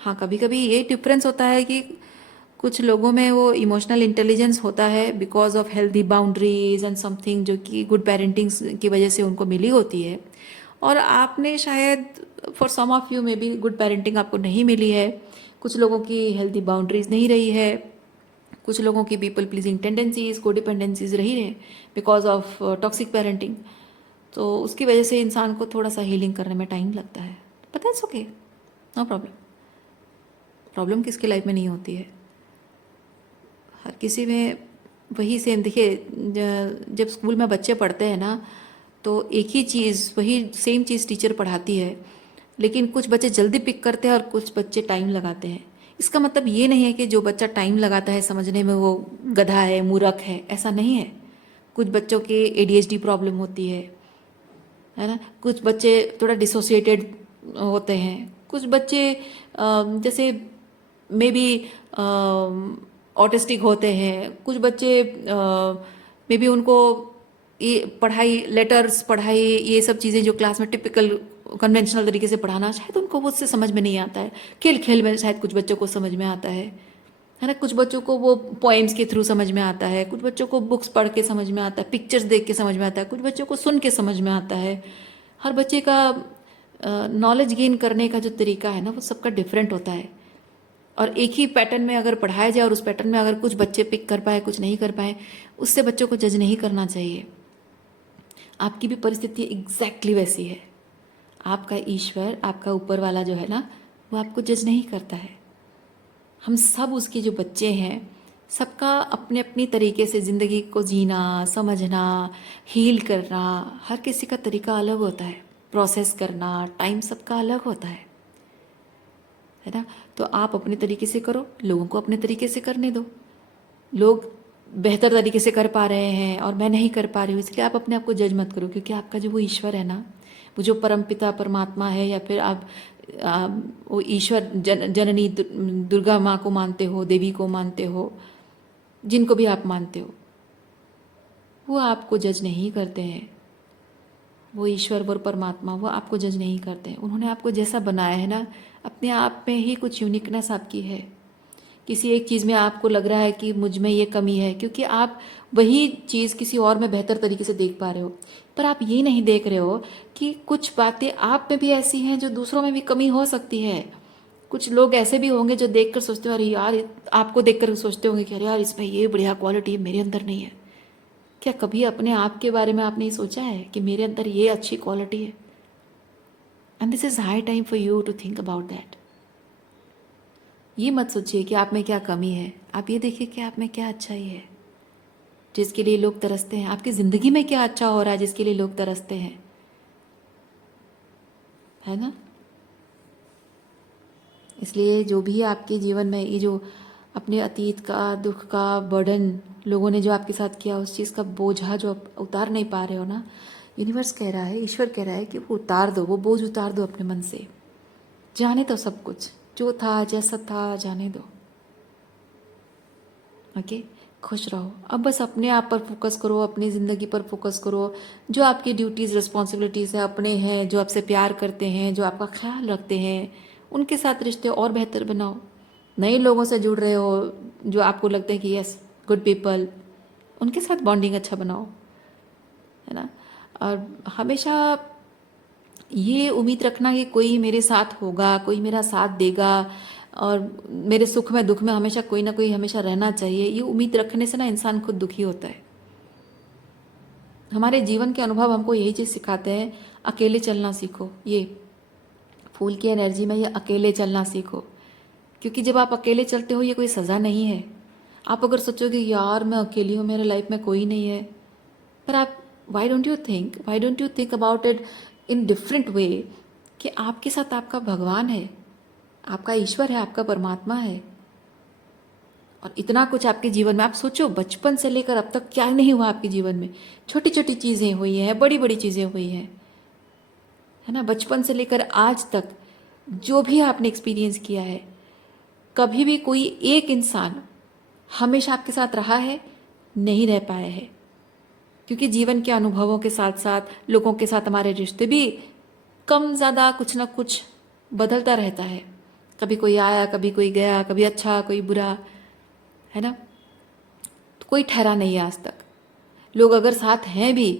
हाँ, कभी कभी ये डिफरेंस होता है कि कुछ लोगों में वो इमोशनल इंटेलिजेंस होता है because of healthy boundaries and something, जो कि गुड पेरेंटिंग की वजह से उनको मिली होती है। और आपने शायद, for some of you maybe good parenting आपको नहीं मिली है, कुछ लोगों की हेल्दी बाउंड्रीज नहीं रही है, कुछ लोगों की पीपल प्लीजिंग टेंडेंसीज, कोडिपेंडेंसीज रही है बिकॉज ऑफ टॉक्सिक पेरेंटिंग। तो उसकी वजह से इंसान को थोड़ा सा हीलिंग करने में टाइम लगता है। पता है, it's okay, no problem. Problem किसकी लाइफ में नहीं होती है, हर किसी में। वही सेम देखिए, जब स्कूल में बच्चे पढ़ते हैं ना, तो एक ही चीज़, वही सेम चीज़ टीचर पढ़ाती है, लेकिन कुछ बच्चे जल्दी पिक करते हैं और कुछ बच्चे टाइम लगाते हैं। इसका मतलब ये नहीं है कि जो बच्चा टाइम लगाता है समझने में वो गधा है, मूर्ख है, ऐसा नहीं है। कुछ बच्चों के एडीएचडी प्रॉब्लम होती है ना। कुछ बच्चे थोड़ा डिसोसिएटेड होते हैं। कुछ बच्चे जैसे मे बी ऑटिस्टिक होते हैं। कुछ बच्चे मे बी उनको ये पढ़ाई, लेटर्स पढ़ाई, ये सब चीज़ें जो क्लास में टिपिकल कन्वेंशनल तरीके से पढ़ाना, शायद उनको वो उससे समझ में नहीं आता है। खेल खेल में शायद कुछ बच्चों को समझ में आता है ना। कुछ बच्चों को वो पोएम्स के थ्रू समझ में आता है, कुछ बच्चों को बुक्स पढ़ के समझ में आता है, पिक्चर्स देख के समझ में आता है, कुछ बच्चों को सुन के समझ में आता है। हर बच्चे का नॉलेज गेन करने का जो तरीका है ना, वो सबका डिफरेंट होता है। और एक ही पैटर्न में अगर पढ़ाया जाए और उस पैटर्न में अगर कुछ बच्चे पिक कर पाए, कुछ नहीं कर पाए, उससे बच्चों को जज नहीं करना चाहिए। आपकी भी परिस्थिति एग्जैक्टली वैसी है। आपका ईश्वर, आपका ऊपर वाला जो है ना, वो आपको जज नहीं करता है। हम सब उसके जो बच्चे हैं, सबका अपने अपनी तरीके से ज़िंदगी को जीना, समझना, हील करना, हर किसी का तरीका अलग होता है। प्रोसेस करना, टाइम सबका अलग होता है ना। तो आप अपने तरीके से करो, लोगों को अपने तरीके से करने दो। लोग बेहतर तरीके से कर पा रहे हैं और मैं नहीं कर पा रही हूँ, इसलिए आप अपने आप को जज मत करो। क्योंकि आपका जो वो ईश्वर है ना, वो जो परम पिता परमात्मा है, या फिर आप वो ईश्वर जननी दुर्गा माँ को मानते हो, देवी को मानते हो, जिनको भी आप मानते हो, वो आपको जज नहीं करते हैं। वो ईश्वर, वो परमात्मा, वो आपको जज नहीं करते हैं। उन्होंने आपको जैसा बनाया है ना, अपने आप में ही कुछ यूनिकनेस आपकी है। किसी एक चीज़ में आपको लग रहा है कि मुझ में ये कमी है, क्योंकि आप वही चीज़ किसी और में बेहतर तरीके से देख पा रहे हो। पर आप ये नहीं देख रहे हो कि कुछ बातें आप में भी ऐसी हैं जो दूसरों में भी कमी हो सकती है। कुछ लोग ऐसे भी होंगे जो देखकर सोचते हो अरे यार, आपको देखकर सोचते होंगे कि अरे यार, इसमें ये बढ़िया क्वालिटी है, मेरे अंदर नहीं है। क्या कभी अपने आप के बारे में आपने ये सोचा है कि मेरे अंदर ये अच्छी क्वालिटी है? And this is high time for you to think about that. ये मत सोचिए कि आप में क्या कमी है, आप ये देखिए कि आप में क्या अच्छाई है जिसके लिए लोग तरसते हैं। आपकी ज़िंदगी में क्या अच्छा हो रहा है जिसके लिए लोग तरसते हैं, है ना। इसलिए जो भी आपके जीवन में ये जो अपने अतीत का दुख का बर्डन लोगों ने जो आपके साथ किया, उस चीज़ का बोझा जो आप उतार नहीं पा रहे हो ना, यूनिवर्स कह रहा है, ईश्वर कह रहा है कि वो उतार दो, वो बोझ उतार दो अपने मन से। जाने दो सब कुछ जो था जैसा था, जाने दो। ओके, खुश रहो। अब बस अपने आप पर फोकस करो, अपनी ज़िंदगी पर फोकस करो। जो आपकी ड्यूटीज़ रिस्पॉन्सिबिलिटीज़ है, अपने हैं, जो आपसे प्यार करते हैं, जो आपका ख्याल रखते हैं, उनके साथ रिश्ते और बेहतर बनाओ। नए लोगों से जुड़ रहे हो जो आपको लगता है कि यस गुड पीपल, उनके साथ बॉन्डिंग अच्छा बनाओ, है ना। और हमेशा ये उम्मीद रखना कि कोई मेरे साथ होगा, कोई मेरा साथ देगा और मेरे सुख में दुख में हमेशा कोई ना कोई हमेशा रहना चाहिए, ये उम्मीद रखने से ना इंसान खुद दुखी होता है। हमारे जीवन के अनुभव हमको यही चीज़ सिखाते हैं, अकेले चलना सीखो। ये फूल की एनर्जी में, ये अकेले चलना सीखो। क्योंकि जब आप अकेले चलते हो, ये कोई सज़ा नहीं है। आप अगर सोचोगे यार मैं अकेली हूँ, मेरे लाइफ में कोई नहीं है, पर आप why don't you think about it in different way कि आपके साथ आपका भगवान है, आपका ईश्वर है, आपका परमात्मा है। और इतना कुछ आपके जीवन में, आप सोचो बचपन से लेकर अब तक क्या नहीं हुआ आपके जीवन में। छोटी छोटी चीज़ें हुई हैं, बड़ी बड़ी चीज़ें हुई हैं, है ना। बचपन से लेकर आज तक जो भी आपने एक्सपीरियंस किया है, कभी भी कोई एक इंसान हमेशा आपके साथ रहा है, नहीं रह पाया है। क्योंकि जीवन के अनुभवों के साथ साथ लोगों के साथ हमारे रिश्ते भी कम ज़्यादा कुछ ना कुछ बदलता रहता है। कभी कोई आया, कभी कोई गया, कभी अच्छा कोई बुरा, है ना। तो कोई ठहरा नहीं है आज तक। लोग अगर साथ हैं भी,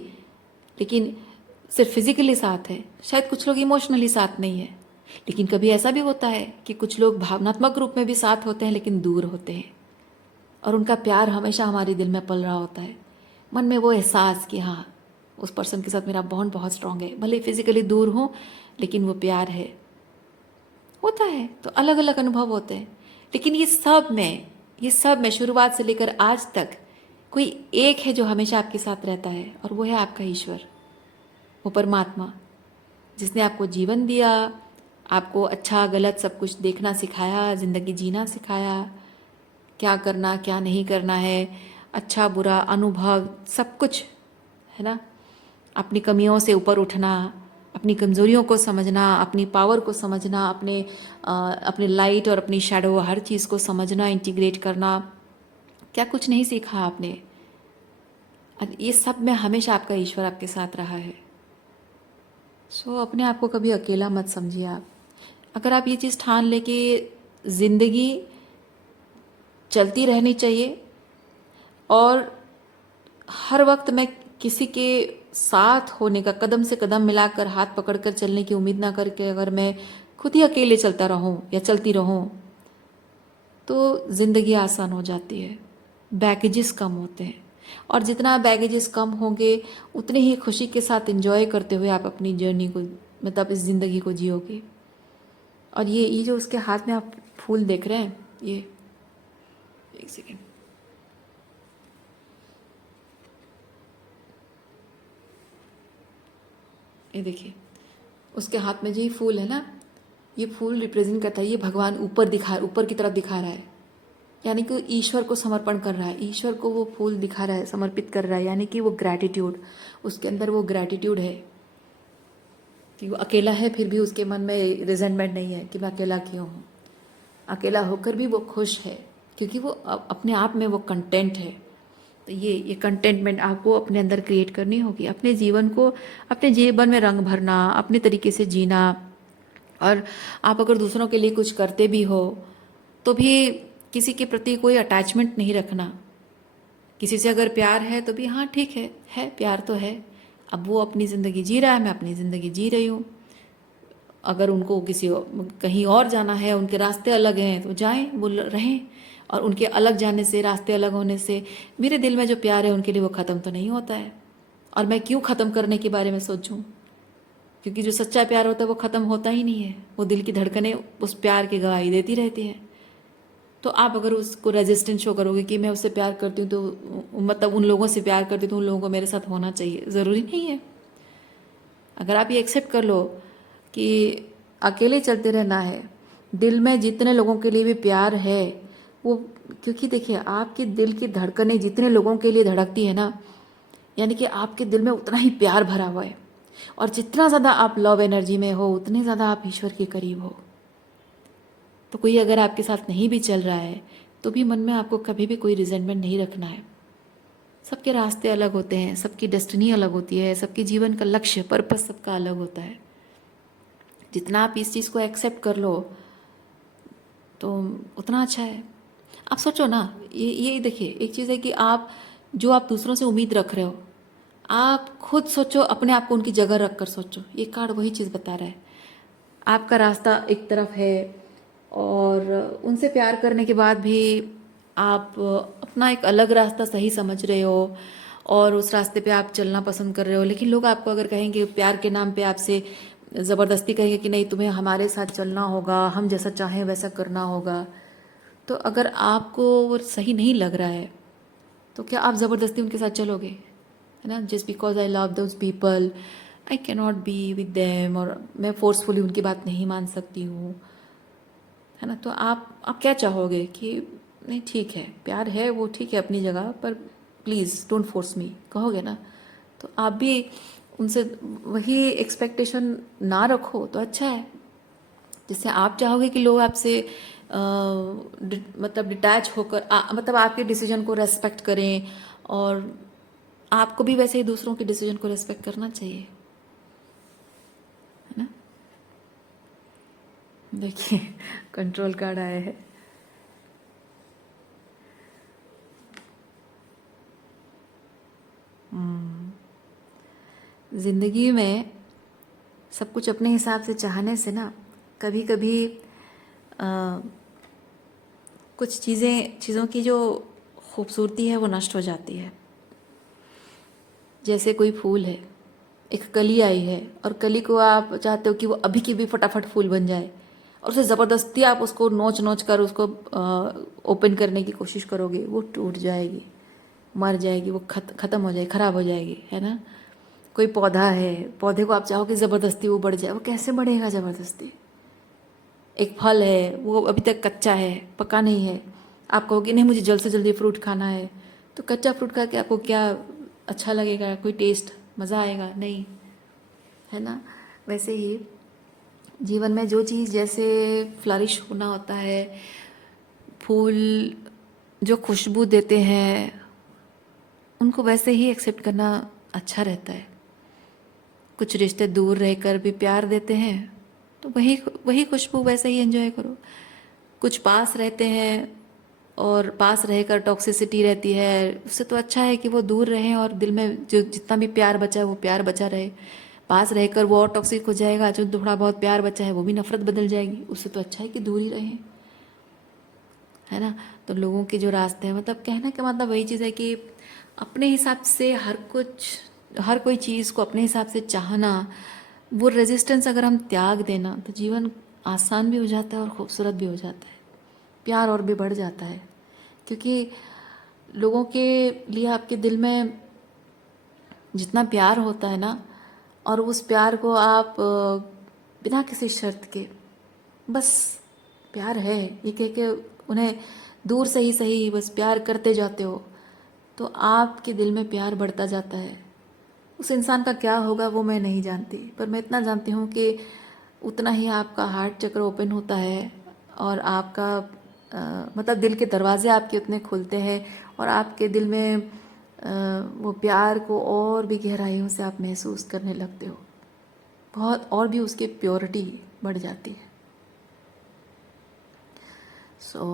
लेकिन सिर्फ फिजिकली साथ है, शायद कुछ लोग इमोशनली साथ नहीं है। लेकिन कभी ऐसा भी होता है कि कुछ लोग भावनात्मक रूप में भी साथ होते हैं लेकिन दूर होते हैं, और उनका प्यार हमेशा हमारे दिल में पल रहा होता है। मन में वो एहसास कि हाँ उस पर्सन के साथ मेरा बॉन्ड बहुत स्ट्रांग है, भले फिजिकली दूर हो लेकिन वो प्यार है, होता है। तो अलग अलग अनुभव होते हैं। लेकिन ये सब में शुरुआत से लेकर आज तक कोई एक है जो हमेशा आपके साथ रहता है, और वो है आपका ईश्वर, वो परमात्मा, जिसने आपको जीवन दिया, आपको अच्छा गलत सब कुछ देखना सिखाया, ज़िंदगी जीना सिखाया, क्या करना क्या नहीं करना है, अच्छा बुरा अनुभव सब कुछ, है ना। अपनी कमियों से ऊपर उठना, अपनी कमज़ोरियों को समझना, अपनी पावर को समझना, अपने लाइट और अपनी शैडो हर चीज़ को समझना, इंटीग्रेट करना, क्या कुछ नहीं सीखा आपने। और ये सब में हमेशा आपका ईश्वर आपके साथ रहा है। सो अपने आप को कभी अकेला मत समझिए आप। अगर आप ये चीज़ ठान ले कि ज़िंदगी चलती रहनी चाहिए और हर वक्त मैं किसी के साथ होने का, कदम से कदम मिलाकर हाथ पकड़कर चलने की उम्मीद ना करके अगर मैं खुद ही अकेले चलता रहूं या चलती रहूं, तो ज़िंदगी आसान हो जाती है, बैगेजेस कम होते हैं। और जितना बैगेजेस कम होंगे उतने ही खुशी के साथ एंजॉय करते हुए आप अपनी जर्नी को, मतलब इस ज़िंदगी को जियोगे। और ये जो उसके हाथ में आप फूल देख रहे हैं, ये एक सेकेंड, ये देखिए उसके हाथ में जो ये फूल है ना, ये फूल रिप्रेजेंट करता है, ये भगवान ऊपर की तरफ दिखा रहा है, यानी कि ईश्वर को समर्पण कर रहा है, ईश्वर को वो फूल दिखा रहा है, समर्पित कर रहा है, यानी कि वो ग्रैटिट्यूड, उसके अंदर वो ग्रैटिट्यूड है कि वो अकेला है फिर भी उसके मन में रिजेंटमेंट नहीं है कि मैं अकेला क्यों हूँ। अकेला होकर भी वो खुश है क्योंकि वो अपने आप में वो कंटेंट है। तो ये कंटेंटमेंट आपको अपने अंदर क्रिएट करनी होगी, अपने जीवन को, अपने जीवन में रंग भरना, अपने तरीके से जीना। और आप अगर दूसरों के लिए कुछ करते भी हो तो भी किसी के प्रति कोई अटैचमेंट नहीं रखना। किसी से अगर प्यार है तो भी हाँ ठीक है प्यार तो है, अब वो अपनी ज़िंदगी जी रहा है, मैं अपनी ज़िंदगी जी रही हूँ। अगर उनको कहीं और जाना है, उनके रास्ते अलग हैं तो जाएं, वो रहें। और उनके अलग जाने से, रास्ते अलग होने से मेरे दिल में जो प्यार है उनके लिए वो ख़त्म तो नहीं होता है। और मैं क्यों ख़त्म करने के बारे में सोचूं, क्योंकि जो सच्चा प्यार होता है वो ख़त्म होता ही नहीं है, वो दिल की धड़कनें उस प्यार की गवाही देती रहती हैं। तो आप अगर उसको रेजिस्टेंस शो करोगे कि मैं उससे प्यार करती हूँ तो मतलब उन लोगों से प्यार करती हूँ तो उन लोगों को मेरे साथ होना चाहिए, ज़रूरी नहीं है। अगर आप ये एक्सेप्ट कर लो कि अकेले चलते रहना है, दिल में जितने लोगों के लिए भी प्यार है वो, क्योंकि देखिए आपके दिल की धड़कनें जितने लोगों के लिए धड़कती है ना, यानी कि आपके दिल में उतना ही प्यार भरा हुआ है, और जितना ज़्यादा आप लव एनर्जी में हो उतने ज़्यादा आप ईश्वर के करीब हो। तो कोई अगर आपके साथ नहीं भी चल रहा है तो भी मन में आपको कभी भी कोई रिजेंटमेंट नहीं रखना है। सबके रास्ते अलग होते हैं, सबकी डेस्टिनी अलग होती है, सबके जीवन का लक्ष्य पर्पस सबका अलग होता है। जितना आप इस चीज़ को एक्सेप्ट कर लो तो उतना अच्छा है। आप सोचो ना, ये देखिए एक चीज़ है कि आप जो आप दूसरों से उम्मीद रख रहे हो, आप खुद सोचो, अपने आप को उनकी जगह रख कर सोचो। ये कार्ड वही चीज़ बता रहा है। आपका रास्ता एक तरफ है और उनसे प्यार करने के बाद भी आप अपना एक अलग रास्ता सही समझ रहे हो और उस रास्ते पे आप चलना पसंद कर रहे हो, लेकिन लोग आपको अगर कहेंगे प्यार के नाम पे आपसे ज़बरदस्ती कहेंगे कि नहीं तुम्हें हमारे साथ चलना होगा, हम जैसा चाहें वैसा करना होगा, तो अगर आपको वो सही नहीं लग रहा है तो क्या आप ज़बरदस्ती उनके साथ चलोगे? है ना, just because I love those people I can not be with them, और मैं फोर्सफुली उनकी बात नहीं मान सकती हूँ, है ना। तो आप क्या चाहोगे कि नहीं ठीक है, प्यार है वो ठीक है अपनी जगह, पर प्लीज़ डोंट फोर्स मी, कहोगे ना। तो आप भी उनसे वही एक्सपेक्टेशन ना रखो तो अच्छा है। जैसे आप चाहोगे कि लोग आपसे मतलब डिटैच होकर मतलब आपके डिसीजन को रेस्पेक्ट करें, और आपको भी वैसे ही दूसरों के डिसीजन को रेस्पेक्ट करना चाहिए, है ना। देखिए कंट्रोल कार्ड आया है। ज़िंदगी में सब कुछ अपने हिसाब से चाहने से ना कभी कभी कुछ चीज़ों की जो खूबसूरती है वो नष्ट हो जाती है। जैसे कोई फूल है, एक कली आई है और कली को आप चाहते हो कि वो अभी की भी फटाफट फूल बन जाए, और उसे ज़बरदस्ती आप उसको नोच नोच कर उसको ओपन करने की कोशिश करोगे, वो टूट जाएगी, मर जाएगी, वो ख़त्म हो जाएगी, ख़राब हो जाएगी, है ना। कोई पौधा है, पौधे को आप चाहोगे ज़बरदस्ती वो बढ़ जाए, वो कैसे बढ़ेगा ज़बरदस्ती। एक फल है, वो अभी तक कच्चा है, पका नहीं है, आप कहोगे नहीं मुझे जल्द से जल्दी फ्रूट खाना है, तो कच्चा फ्रूट खा के आपको क्या अच्छा लगेगा, कोई टेस्ट मज़ा आएगा नहीं, है ना। वैसे ही जीवन में जो चीज़ जैसे फ्लरिश होना होता है, फूल जो खुशबू देते हैं उनको वैसे ही एक्सेप्ट करना अच्छा रहता है। कुछ रिश्ते दूर रहकर भी प्यार देते हैं तो वही वही खुशबू वैसे ही एंजॉय करो। कुछ पास रहते हैं और पास रहकर टॉक्सिसिटी रहती है, उससे तो अच्छा है कि वो दूर रहें और दिल में जो जितना भी प्यार बचा है वो प्यार बचा रहे। पास रहकर वो और टॉक्सिक हो जाएगा, जो थोड़ा बहुत प्यार बचा है वो भी नफरत बदल जाएगी, उससे तो अच्छा है कि दूर ही रहें, है ना। तो लोगों के जो रास्ते हैं, मतलब कहने का मतलब वही चीज़ है कि अपने हिसाब से हर कोई चीज़ को अपने हिसाब से चाहना, वो रेजिस्टेंस अगर हम त्याग देना तो जीवन आसान भी हो जाता है और खूबसूरत भी हो जाता है, प्यार और भी बढ़ जाता है। क्योंकि लोगों के लिए आपके दिल में जितना प्यार होता है ना, और उस प्यार को आप बिना किसी शर्त के बस प्यार है ये कह के उन्हें दूर से ही सही बस प्यार करते जाते हो, तो आपके दिल में प्यार बढ़ता जाता है। उस इंसान का क्या होगा वो मैं नहीं जानती, पर मैं इतना जानती हूँ कि उतना ही आपका हार्ट चक्र ओपन होता है और आपका मतलब दिल के दरवाजे आपके उतने खुलते हैं, और आपके दिल में वो प्यार को और भी गहराइयों से आप महसूस करने लगते हो, बहुत और भी उसकी प्योरिटी बढ़ जाती है। सो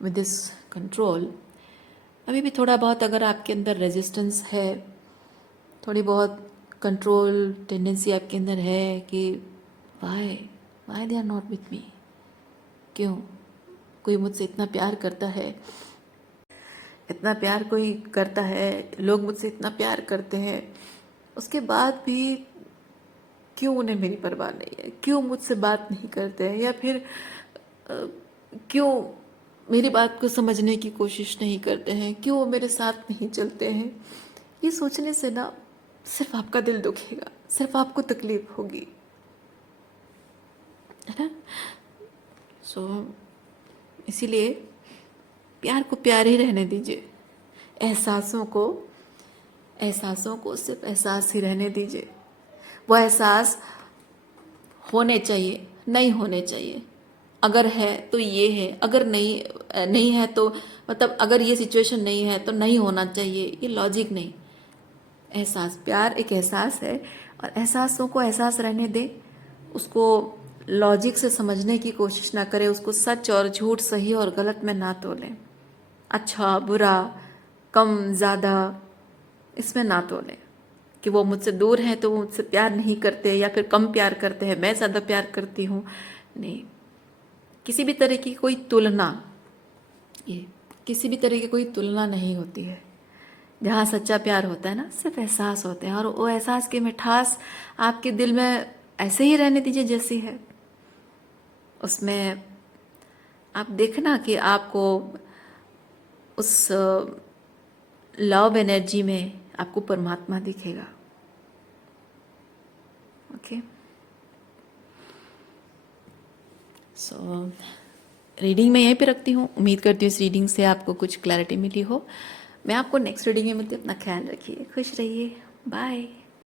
विद दिस कंट्रोल, अभी भी थोड़ा बहुत अगर आपके अंदर रेजिस्टेंस है, थोड़ी बहुत कंट्रोल टेंडेंसी आपके अंदर है कि why why they are not with me, क्यों कोई मुझसे इतना प्यार करता है, इतना प्यार कोई करता है, लोग मुझसे इतना प्यार करते हैं, उसके बाद भी क्यों उन्हें मेरी परवाह नहीं है, क्यों मुझसे बात नहीं करते हैं, या फिर क्यों मेरी बात को समझने की कोशिश नहीं करते हैं, क्यों वो मेरे साथ नहीं चलते हैं। ये सोचने से ना सिर्फ आपका दिल दुखेगा, सिर्फ आपको तकलीफ होगी, है ना। सो इसीलिए प्यार को प्यार ही रहने दीजिए, एहसासों को सिर्फ एहसास ही रहने दीजिए। वो एहसास होने चाहिए, नहीं होने चाहिए। अगर है तो ये है, अगर नहीं है तो मतलब अगर ये सिचुएशन नहीं है तो नहीं होना चाहिए, ये लॉजिक नहीं। एहसास, प्यार एक एहसास है और एहसासों को एहसास रहने दे। उसको लॉजिक से समझने की कोशिश ना करें, उसको सच और झूठ, सही और गलत में ना तोलें, अच्छा बुरा, कम ज़्यादा, इसमें ना तोलें कि वो मुझसे दूर हैं तो वो मुझसे प्यार नहीं करते या फिर कम प्यार करते हैं, मैं ज़्यादा प्यार करती हूँ। नहीं, किसी भी तरह की कोई तुलना, ये किसी भी तरह की कोई तुलना नहीं होती है। जहाँ सच्चा प्यार होता है ना, सिर्फ एहसास होते हैं और वो एहसास की मिठास आपके दिल में ऐसे ही रहने दीजिए जैसी है। उसमें आप देखना कि आपको उस लव एनर्जी में आपको परमात्मा दिखेगा। ओके, सो रीडिंग मैं यहीं पे रखती हूँ। उम्मीद करती हूँ इस रीडिंग से आपको कुछ क्लैरिटी मिली हो। मैं आपको नेक्स्ट रीडिंग में मिलती हूँ। अपना ख्याल रखिए, खुश रहिए, बाय।